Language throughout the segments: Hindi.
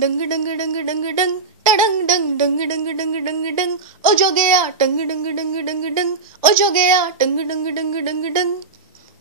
डंग डंग डंग डंग डंग डंग टडंग डंग डंग डंग डंग डंग डंग ओ जो गया डंग डंग डंग डंग डंग ओ जो गया डंग डंग डंग डंग डंग।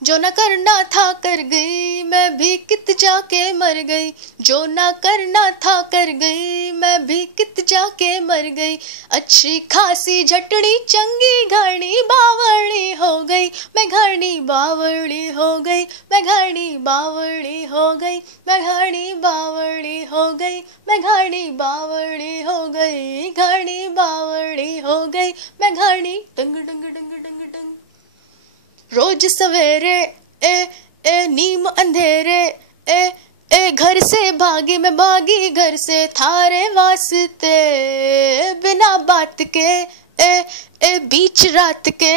जो ना करना था कर गई, मैं भी कित जाके मर गई। जो ना करना था कर गई, मैं भी कित जाके मर गई। अच्छी खासी झटड़ी चंगी घानी बावड़ी हो गई। मैं घानी बावड़ी हो गई, मैं घानी बावड़ी हो गई, मैं घानी बावड़ी हो गई, मैं घानी बावड़ी हो गई, घानी बावड़ी हो गई, मैं घानी डंग डंग डंग डंग डंग। रोज सवेरे नीम अंधेरे घर से भागी मैं भागी घर से थारे वास्ते। बिना बात के बीच रात के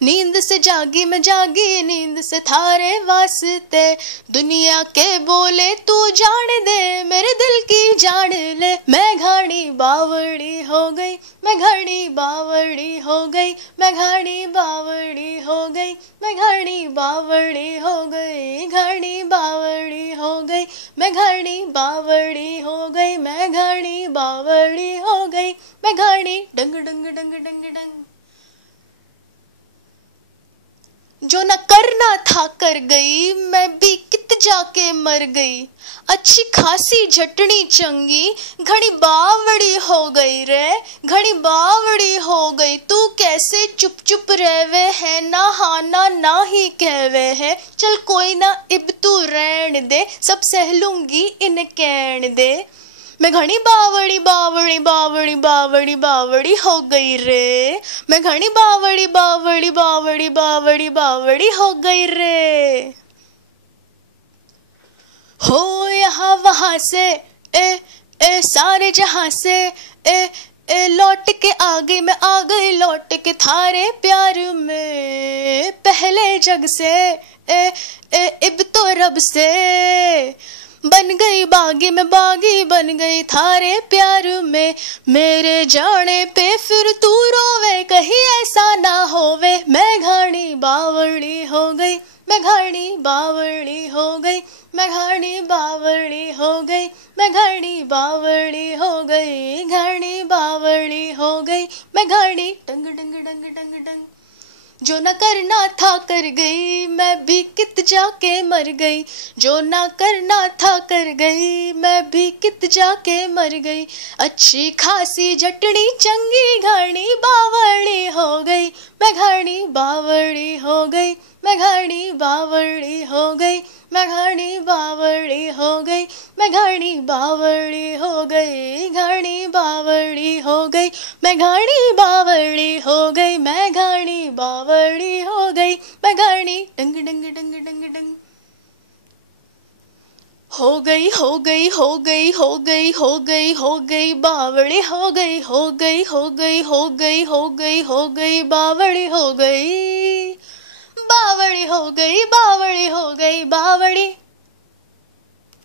नींद से जागी मैं जागी नींद से थारे वास्ते। दुनिया के बोले तू जान दे मेरे दिल की जान ले। मैं घानी बावड़ी हो गई, मैं घानी बावड़ी हो गई, मैं घानी बावड़ी हो गई, मैं घानी बावड़ी हो गई, घानी बावड़ी हो गई, मैं घानी बावड़ी हो गई, मैं घानी बावड़ी हो गई, मैं घानी डंग डंग डंग डंग डंग। जो न करना था कर गई, मैं भी कित जाके मर गई। अच्छी खासी झटनी चंगी घड़ी बावड़ी हो गई रे, घड़ी बावड़ी हो गई। तू कैसे चुप चुप रहवे है, ना हाना ना ही कहवे है। चल कोई ना इब तू रहन दे, सब सह लूंगी इन कहन दे। मैं घनी बावड़ी बावड़ी बावड़ी बावड़ी बावड़ी हो गई रे। मैं घनी बावड़ी बावड़ी बावड़ी बावड़ी बावड़ी हो गई रे। हो यहाँ वहां से सारे जहां से लौट के आ गई मैं आ गई लौट के थारे प्यार में। पहले जग से इब तो रब से बन गई बागी मैं बागी बन गई थारे प्यार में। मेरे जाने पे फिर तू रोवे कहीं ऐसा ना होवे। मैं घानी बावड़ी हो गई, मैं घानी बावड़ी हो गई, मैं घानी बावड़ी हो गई, मैं घानी बावड़ी हो गई, घानी बावड़ी हो गई, मैं घानी डंग डंग डंग डंग डंग। जो ना करना था कर गई, मैं भी कित जाके मर गई। जो ना करना था कर गई, मैं भी कित जाके मर गई। अच्छी खासी झटड़ी चंगी घानी बावड़ी हो गई। मैं घानी बावड़ी हो गई, मैं घानी बावड़ी हो गई, मैं घानी बावड़ी हो गई, मैं घानी बावड़ी हो गई, घानी बावड़ी हो गई, मैं घानी बावड़ी हो गई, मैं घानी बावड़ी हो गई, मैं घानी डंग डंग डंग डंग डंग। हो गई हो गई हो गई हो गई हो गई हो गई बावड़ी हो गई हो गई हो गई हो गई हो गई हो गई बावड़ी हो गई, बावड़ी हो गई, बावड़ी हो गई, बावड़ी।